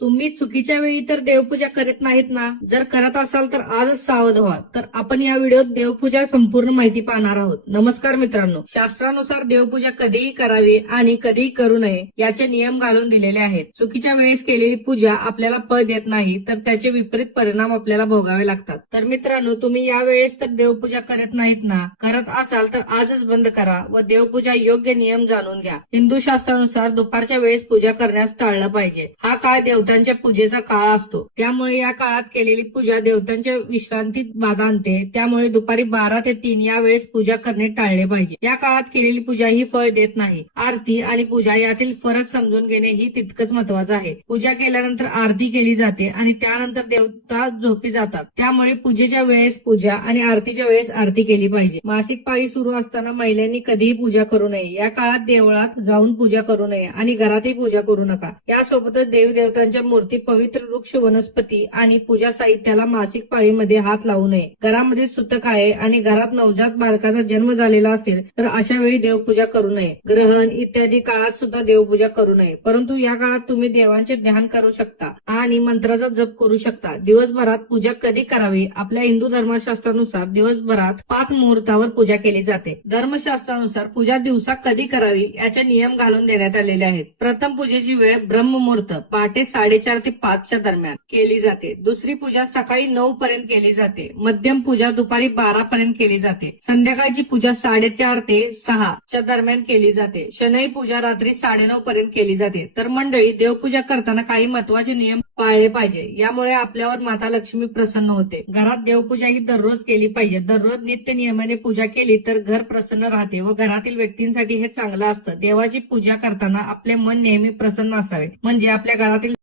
तुम्ही चुकीच्या वेळी तर देवपूजा करत नाहीत ना? जर करत असाल तर आजच सावध व्हा. तर आपण या व्हिडिओत देवपूजा संपूर्ण माहिती पाहणार आहोत. नमस्कार मित्रांनो, शास्त्रानुसार देवपूजा कधीही करावी आणि कधीही करू नये याचे नियम घालून दिलेले आहेत. चुकीच्या वेळेस केलेली पूजा आपल्याला फळ देत नाही, तर त्याचे विपरीत परिणाम आपल्याला भोगावे लागतात. तर मित्रांनो, तुम्ही या वेळेस तर देवपूजा करत नाहीत ना? करत असाल तर आजच बंद करा व देवपूजा योग्य नियम जाणून घ्या. हिंदू शास्त्रानुसार दुपारच्या वेळेस पूजा करण्यास टाळलं पाहिजे. हा काळ देवतांच्या पूजेचा काळ असतो, त्यामुळे या काळात केलेली पूजा देवतांच्या विश्रांतीत बाधा आणते. त्यामुळे दुपारी 12 ते 3 या वेळेस पूजा करणे टाळले पाहिजे. या काळात केलेली पूजा ही फळ देत नाही. आरती आणि पूजा यातील फरक समजून घेणे ही तितकंच महत्वाचं आहे. पूजा केल्यानंतर आरती केली जाते आणि त्यानंतर देवता झोपी जातात. त्यामुळे पूजेच्या वेळेस पूजा आणि आरतीच्या वेळेस आरती केली पाहिजे. मासिक पाळी सुरू असताना महिलांनी कधीही पूजा करू नये. या काळात देवळात जाऊन पूजा करू नये आणि घरातही पूजा करू नका. यासोबतच देवदेवतांच्या मूर्ती, पवित्र वृक्ष, वनस्पती आणि पूजा साहित्याला मासिक पाळीमध्ये हात लावू नये. घरामध्ये सुतक आहे आणि घरात नवजात बालकाचा जन्म झालेला असेल तर अशा वेळी देवपूजा करू नये. ग्रहण इत्यादी काळात सुद्धा देवपूजा करू नये. परंतु या काळात तुम्ही देवांचे ध्यान करू शकता आणि मंत्राचा जप करू शकता. दिवसभरात पूजा कधी करावी? आपल्या हिंदू धर्मशास्त्रानुसार दिवसभरात 5 मुहूर्तावर पूजा केली जाते. धर्मशास्त्रानुसार पूजा दिवसा कधी करावी याचे नियम घालून देण्यात आलेले आहेत. प्रथम पूजेची वेळ ब्रह्ममुहूर्त पहाटे 4:30 ते 5 दरम्यान केली जाते. दुसरी पूजा सकाळी 9 पर्यंत केली जाते. मध्यम पूजा दुपारी 12 पर्यंत केली जाते. संध्याकाळची पूजा 4:30 ते 6 दरम्यान केली जाते. शनई पूजा रात्री 9:30 पर्यंत केली जाते. तर मंडळी, देवपूजा करताना काही महत्वाचे नियम पाळले पाहिजे. यामुळे आपल्यावर माता लक्ष्मी प्रसन्न होते. घरात देवपूजा ही दररोज केली पाहिजे. दररोज नित्य नियमाने पूजा केली तर घर प्रसन्न राहते व घरातील व्यक्तींसाठी हे चांगलं असतं. देवाची पूजा करताना आपले मन नेहमी प्रसन्न असावे, म्हणजे आपल्या घरातील